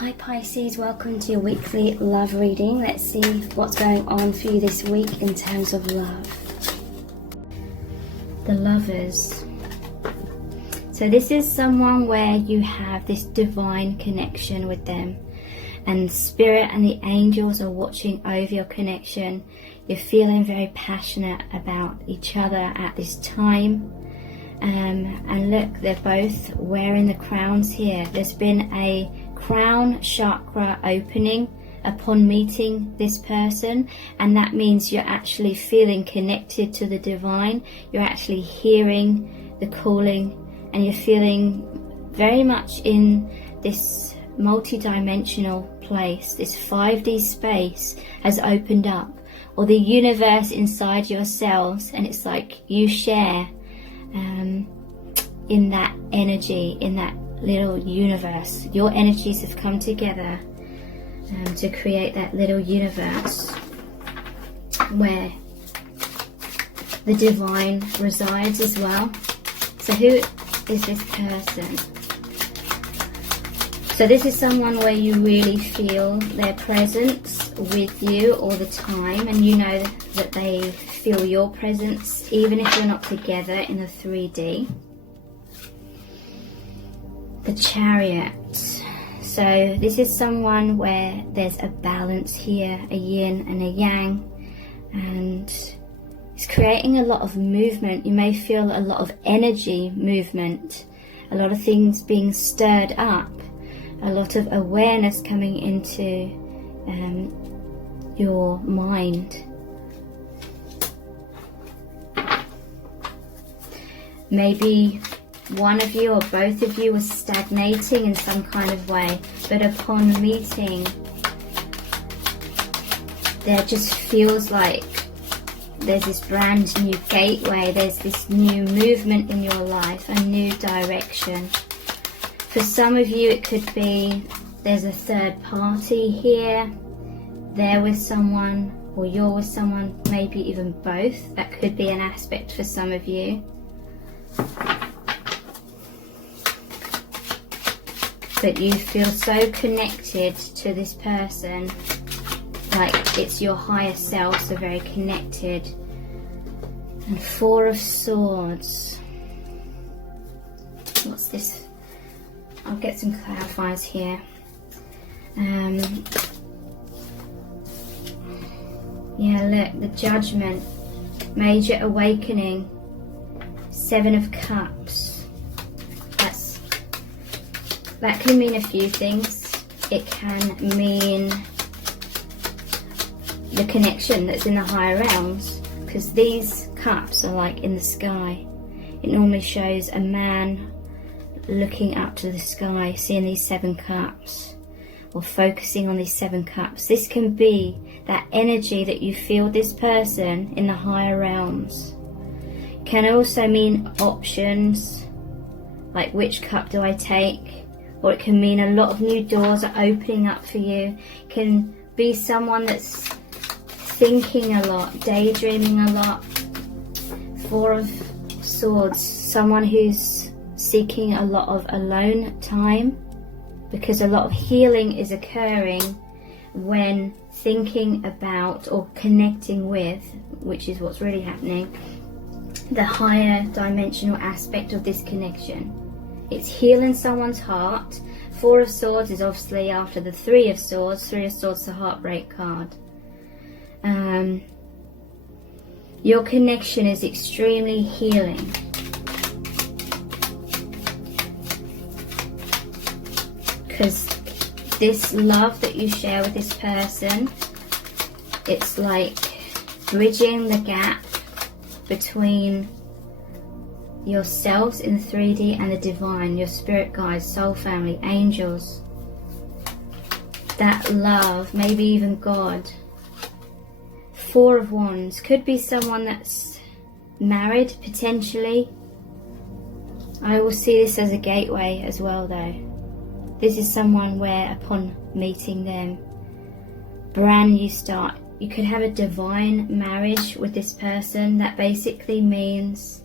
Hi Pisces, welcome to your weekly love reading. Let's see what's going on for you this week in terms of love. The Lovers. So this is someone where you have this divine connection with them, and Spirit and the angels are watching over your connection. You're feeling very passionate about each other at this time. And look, they're both wearing the crowns here. There's been a crown chakra opening upon meeting this person, and that means you're actually feeling connected to the divine. You're actually hearing the calling, and you're feeling very much in this multi-dimensional place. This 5D space has opened up, or the universe inside yourselves, and it's like you share in that energy, in that little universe. Your energies have come together to create that little universe where the divine resides as well. So who is this person? So this is someone where you really feel their presence with you all the time, and you know that they feel your presence even if you're not together in the 3D. The Chariot. So this is someone where there's a balance here, a yin and a yang, and it's creating a lot of movement. You may feel a lot of energy movement, a lot of things being stirred up, a lot of awareness coming into your mind. Maybe one of you or both of you was stagnating in some kind of way, but upon meeting, there just feels like there's this brand new gateway, there's this new movement in your life, a new direction. For some of you it could be there's a third party here, they're with someone or you're with someone, maybe even both. That could be an aspect for some of you. But you feel so connected to this person, like it's your higher self, so very connected. And 4 of Swords. What's this? I'll get some clarifiers here. Yeah, look, the Judgment, Major Awakening, 7 of Cups. That can mean a few things. It can mean the connection that's in the higher realms, because these cups are like in the sky. It normally shows a man looking up to the sky, seeing these 7 cups, or focusing on these 7 cups. This can be that energy that you feel this person in the higher realms. It can also mean options, like which cup do I take? Or it can mean a lot of new doors are opening up for you. It can be someone that's thinking a lot, daydreaming a lot. 4 of Swords, someone who's seeking a lot of alone time, because a lot of healing is occurring when thinking about or connecting with, which is what's really happening, the higher dimensional aspect of this connection. It's healing someone's heart. 4 of Swords is obviously after the 3 of Swords. 3 of Swords is the heartbreak card. Your connection is extremely healing. Because this love that you share with this person, it's like bridging the gap between yourselves in the 3D and the divine, your spirit guides, soul family, angels. That love, maybe even God. 4 of Wands, could be someone that's married potentially. I will see this as a gateway as well though. This is someone where upon meeting them, brand new start. You could have a divine marriage with this person. That basically means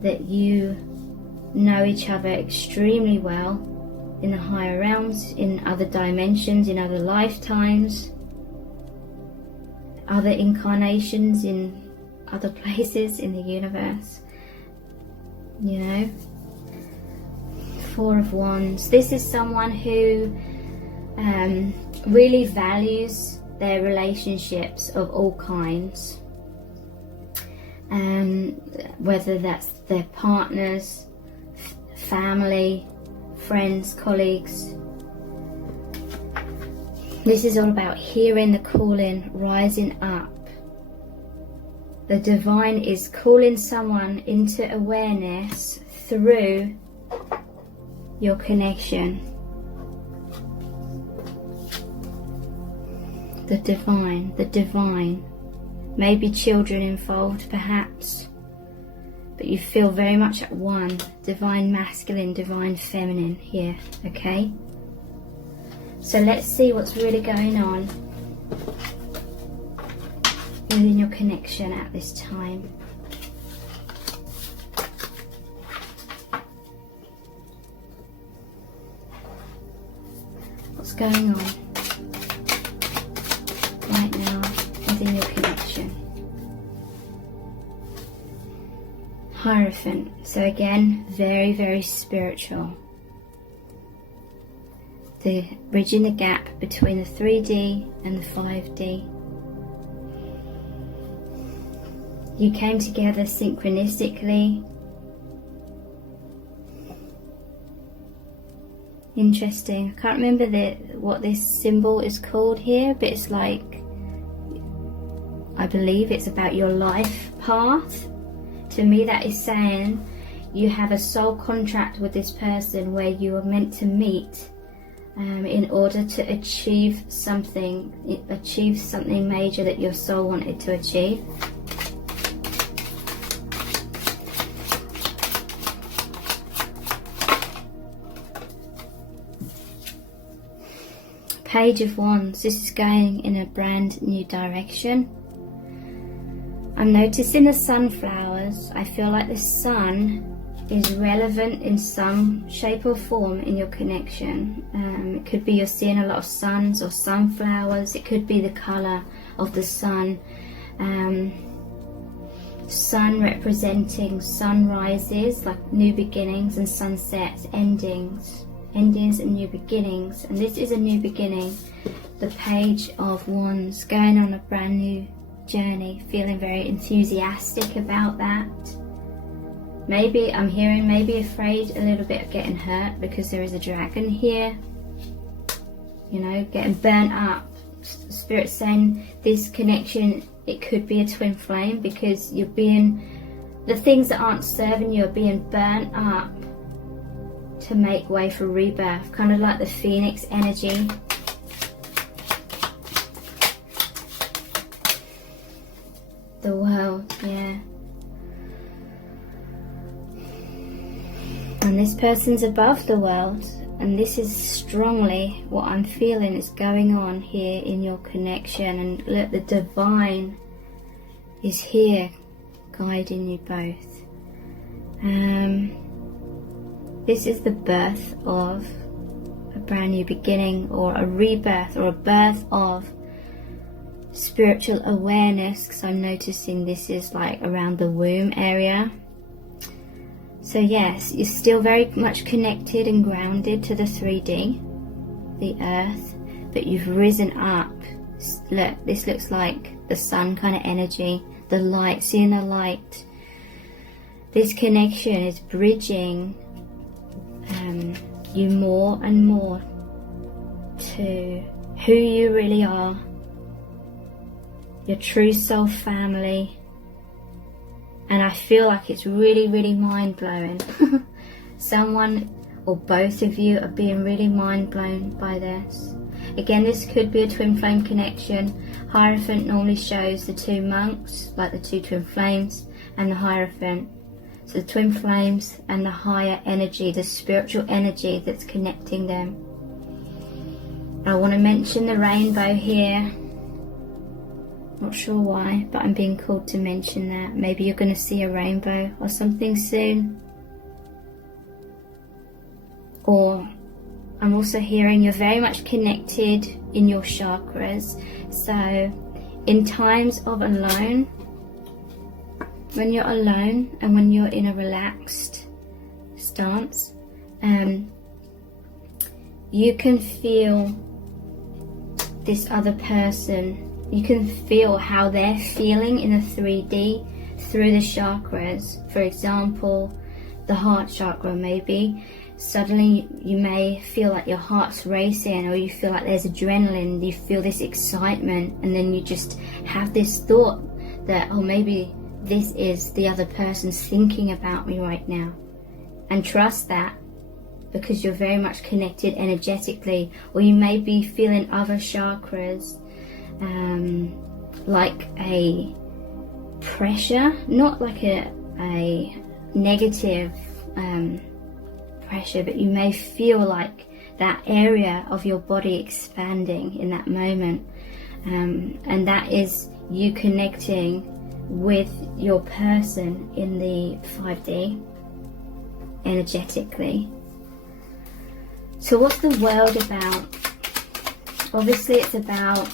that you know each other extremely well. in the higher realms, in other dimensions, in other lifetimes, other incarnations, in other places in the universe. You know, Four of Wands. This is someone who really values their relationships of all kinds, whether that's their partners, family, friends, colleagues. This is all about hearing the calling, rising up. The divine is calling someone into awareness through your connection. The divine. Maybe children involved perhaps, but you feel very much at one. Divine masculine, divine feminine here, okay? So let's see what's really going on within your connection at this time. What's going on right now within your connection? Hierophant. So again, very, very spiritual. Bridging the gap between the 3D and the 5D. You came together synchronistically. Interesting. I can't remember what this symbol is called here, but it's like, I believe it's about your life path. To me, that is saying you have a soul contract with this person where you are meant to meet in order to achieve something major that your soul wanted to achieve. Page of Wands. This is going in a brand new direction. I'm noticing the sunflowers. I feel like the sun is relevant in some shape or form in your connection. It could be you're seeing a lot of suns or sunflowers. It could be the colour of the sun. Sun representing sunrises, like new beginnings, and sunsets, endings and new beginnings. And this is a new beginning. The Page of Wands, going on a brand new journey, feeling very enthusiastic about that. Maybe I'm hearing, maybe afraid a little bit of getting hurt because there is a dragon here. You know, getting burnt up. Spirit saying this connection, it could be a twin flame because you're being, the things that aren't serving you are being burnt up to make way for rebirth. Kind of like the phoenix energy. The world, yeah. And this person's above the world, and this is strongly what I'm feeling is going on here in your connection. And look, the divine is here guiding you both. This is the birth of a brand new beginning, or a rebirth, or a birth of spiritual awareness, because I'm noticing this is like around the womb area. So yes, you're still very much connected and grounded to the 3D, the earth, but you've risen up. Look, this looks like the sun kind of energy, the light, seeing the light. This connection is bridging you more and more to who you really are, your true soul family. And I feel like it's really, really mind-blowing. Someone or both of you are being really mind-blown by this. Again, this could be a twin flame connection. Hierophant normally shows the two monks, like the two twin flames, and the Hierophant. So the twin flames and the higher energy, the spiritual energy that's connecting them. I want to mention the rainbow here. Not sure why, but I'm being called to mention that. Maybe you're going to see a rainbow or something soon. Or I'm also hearing you're very much connected in your chakras. So in times of alone, when you're alone and when you're in a relaxed stance, you can feel this other person. You can feel how they're feeling in the 3D through the chakras. For example, the heart chakra, maybe suddenly you may feel like your heart's racing, or you feel like there's adrenaline, you feel this excitement, and then you just have this thought that, oh, maybe this is the other person's thinking about me right now. And trust that, because you're very much connected energetically. Or you may be feeling other chakras, like a pressure, not like a negative pressure, but you may feel like that area of your body expanding in that moment, and that is you connecting with your person in the 5D energetically. So what's the world about? Obviously it's about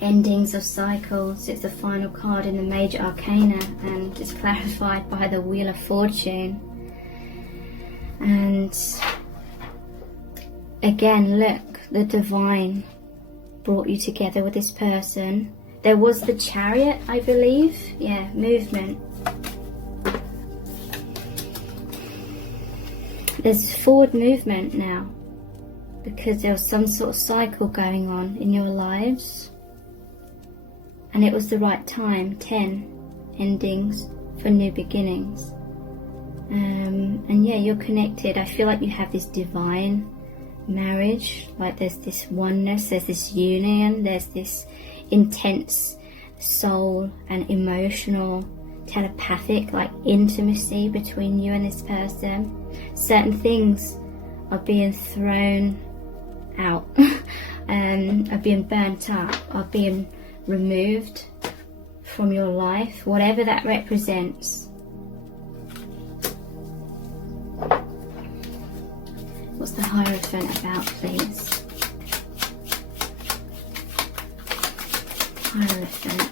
endings of cycles. It's the final card in the major arcana, and it's clarified by the Wheel of Fortune. And again, look, the divine brought you together with this person. There was the Chariot, I believe. Yeah, movement. There's forward movement now, because there was some sort of cycle going on in your lives. And it was the right time. 10 endings for new beginnings. And yeah, you're connected. I feel like you have this divine marriage. Like there's this oneness, there's this union, there's this intense soul and emotional, telepathic, like intimacy between you and this person. Certain things are being thrown out, are being burnt up, are being removed from your life, whatever that represents. What's the Hierophant about, please? Hierophant.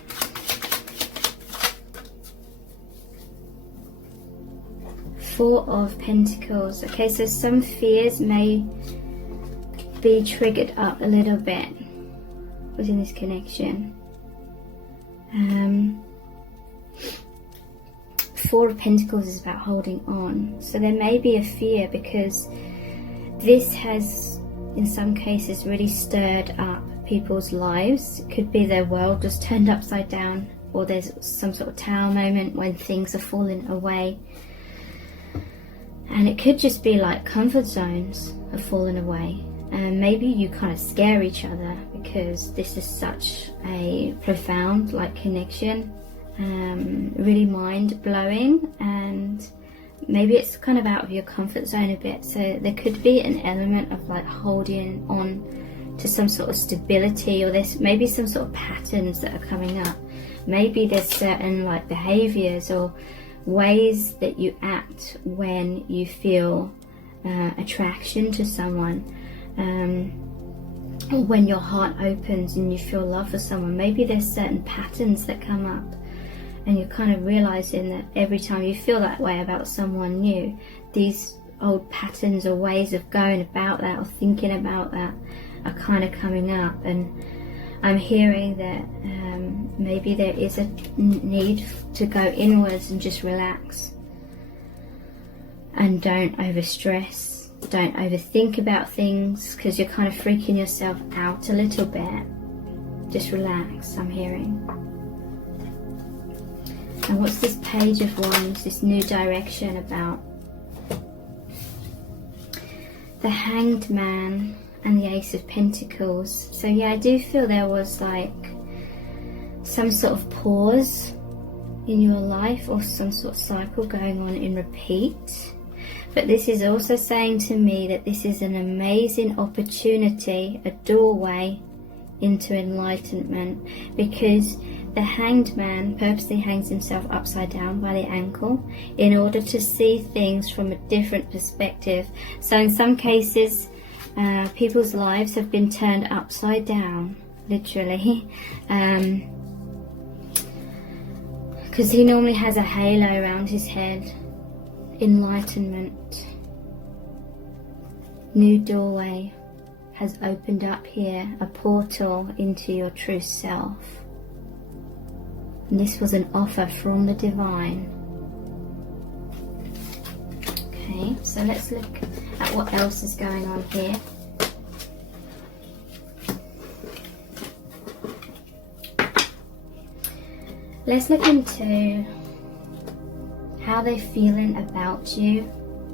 Four of Pentacles. Okay, so some fears may be triggered up a little bit within this connection. Four of Pentacles is about holding on. So there may be a fear because this has, in some cases, really stirred up people's lives. It could be their world just turned upside down, or there's some sort of tower moment when things are falling away. And it could just be like comfort zones are falling away. And maybe you kind of scare each other because this is such a profound like connection, really mind-blowing, and maybe it's kind of out of your comfort zone a bit. So there could be an element of like holding on to some sort of stability, or there's maybe some sort of patterns that are coming up. Maybe there's certain like behaviors or ways that you act when you feel attraction to someone, or when your heart opens and you feel love for someone. Maybe there's certain patterns that come up, and you're kind of realizing that every time you feel that way about someone new, these old patterns or ways of going about that or thinking about that are kind of coming up. And I'm hearing that maybe there is a need to go inwards and just relax, and don't overstress. Don't overthink about things, because you're kind of freaking yourself out a little bit. Just relax, I'm hearing. And what's this Page of Wands, this new direction about? The Hanged Man and the Ace of Pentacles. So yeah, I do feel there was like some sort of pause in your life, or some sort of cycle going on in repeat. But this is also saying to me that this is an amazing opportunity, a doorway into enlightenment, because the Hanged Man purposely hangs himself upside down by the ankle in order to see things from a different perspective. So in some cases, People's lives have been turned upside down, literally, because he normally has a halo around his head. Enlightenment. New doorway has opened up here, a portal into your true self. And this was an offer from the divine. Okay, so let's look at what else is going on here. Let's look into how they're feeling about you.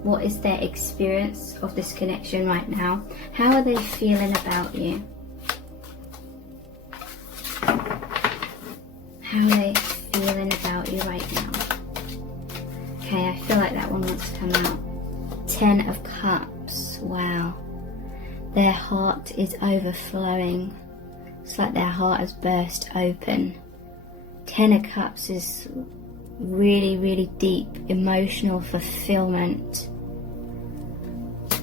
What is their experience of this connection right now? How are they feeling about you? How are they feeling about you right now? Okay, I feel like that one wants to come out. 10 of Cups. Wow. Their heart is overflowing. It's like their heart has burst open. 10 of Cups is really, really deep emotional fulfillment.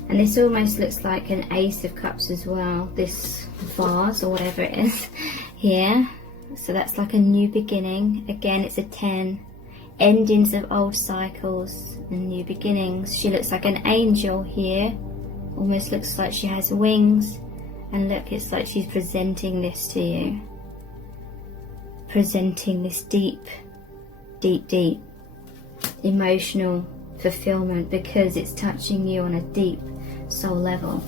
And this almost looks like an Ace of Cups as well. This vase or whatever it is here. So that's like a new beginning. Again, it's a 10. Endings of old cycles and new beginnings. She looks like an angel here. Almost looks like she has wings. And look, it's like she's presenting this to you. Presenting this deep, deep, deep emotional fulfillment, because it's touching you on a deep soul level.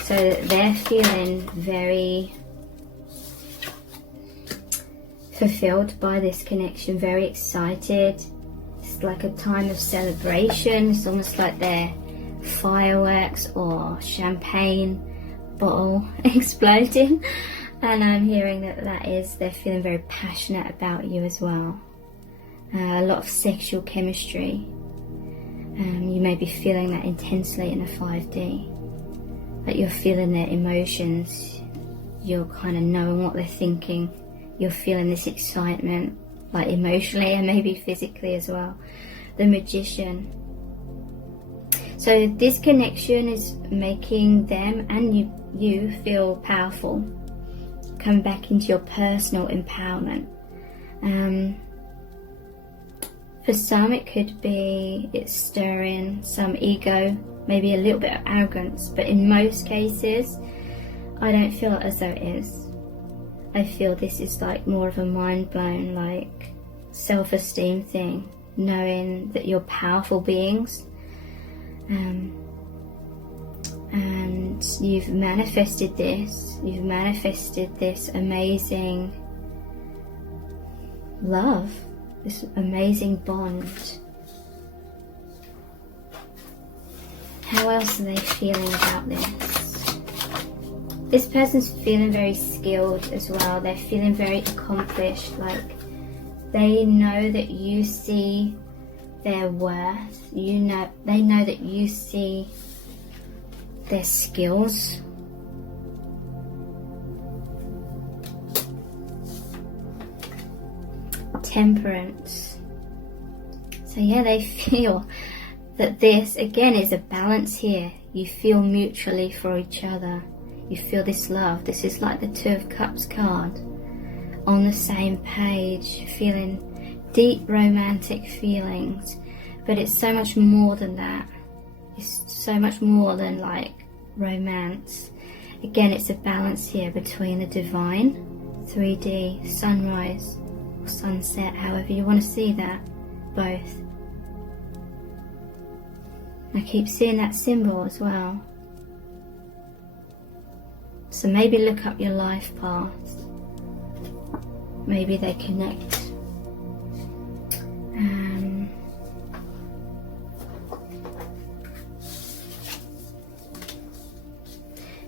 So they're feeling very fulfilled by this connection, very excited. It's like a time of celebration. It's almost like they're fireworks or champagne bottle exploding. And I'm hearing that they're feeling very passionate about you as well. A lot of sexual chemistry. You may be feeling that intensely in a 5D. That you're feeling their emotions. You're kind of knowing what they're thinking. You're feeling this excitement, like emotionally and maybe physically as well. The Magician. So this connection is making them and you feel powerful. Come back into your personal empowerment. For some it could be it's stirring some ego, maybe a little bit of arrogance, but in most cases I don't feel as though it is. I feel this is like more of a mind-blown, like self-esteem thing, knowing that you're powerful beings, and you've manifested this amazing love, this amazing bond. How else are they feeling about this? This person's feeling very skilled as well. They're feeling very accomplished, like they know that you see their worth. They know that you see their skills. Temperance. So yeah, they feel that this again is a balance here. You feel mutually for each other. You feel this love. This is like the 2 of Cups card. On the same page, feeling deep romantic feelings. But it's so much more than that. It's so much more than like romance. Again, it's a balance here between the divine, 3D, sunrise, or sunset, however you want to see that. Both. I keep seeing that symbol as well. So maybe look up your life paths. Maybe they connect.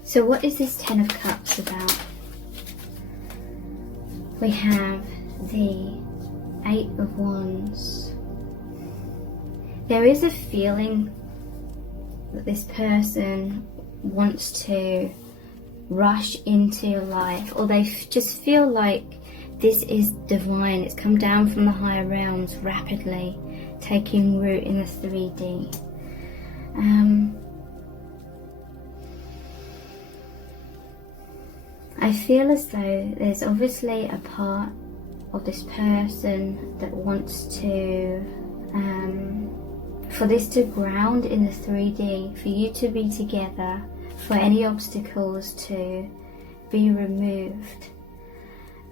So what is this 10 of Cups about? We have the 8 of Wands. There is a feeling that this person wants to rush into your life, or they just feel like this is divine. It's come down from the higher realms rapidly, taking root in the 3D. I feel as though there's obviously a part of this person that wants to, for this to ground in the 3D, for you to be together, for any obstacles to be removed.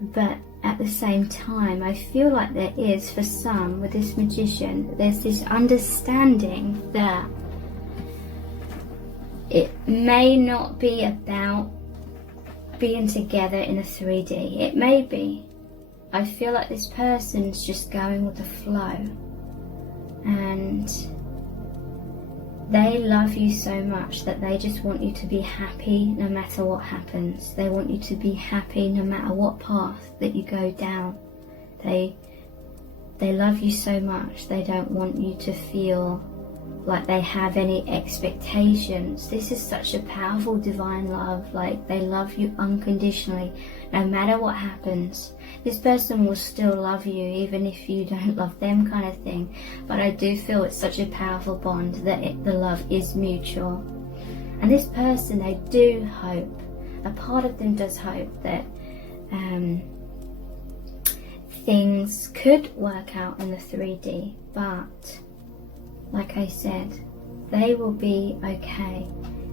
But at the same time, I feel like there is, for some, with this magician, there's this understanding that it may not be about being together in a 3D. It may be. I feel like this person's just going with the flow, and they love you so much that they just want you to be happy no matter what happens. They want you to be happy no matter what path that you go down. They love you so much, they don't want you to feel like they have any expectations. This is such a powerful divine love. Like, they love you unconditionally no matter what happens. This person will still love you even if you don't love them, kind of thing. But I do feel it's such a powerful bond that the love is mutual. And this person, they do hope, a part of them does hope that things could work out in the 3D, but like I said, they will be okay.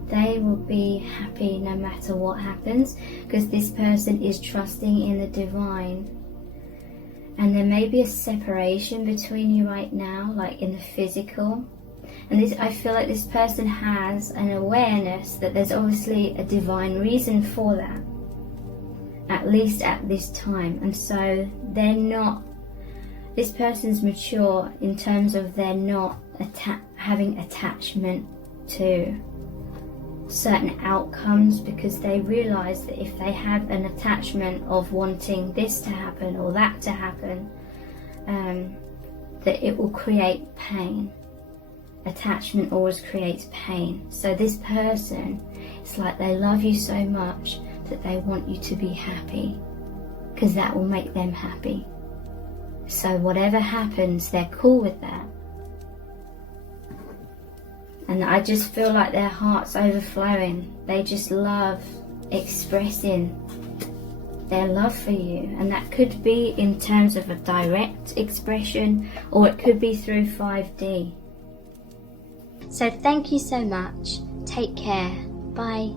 They will be happy no matter what happens, because this person is trusting in the divine. And there may be a separation between you right now, like in the physical. And this, I feel like this person has an awareness that there's obviously a divine reason for that, at least at this time. And so they're not, this person's mature in terms of they're not having attachment to certain outcomes, because they realize that if they have an attachment of wanting this to happen or that to happen, that it will create pain. Attachment always creates pain. So this person, it's like they love you so much that they want you to be happy, because that will make them happy. So whatever happens, they're cool with that. And I just feel like their heart's overflowing. They just love expressing their love for you. And that could be in terms of a direct expression, or it could be through 5D. So thank you so much. Take care. Bye.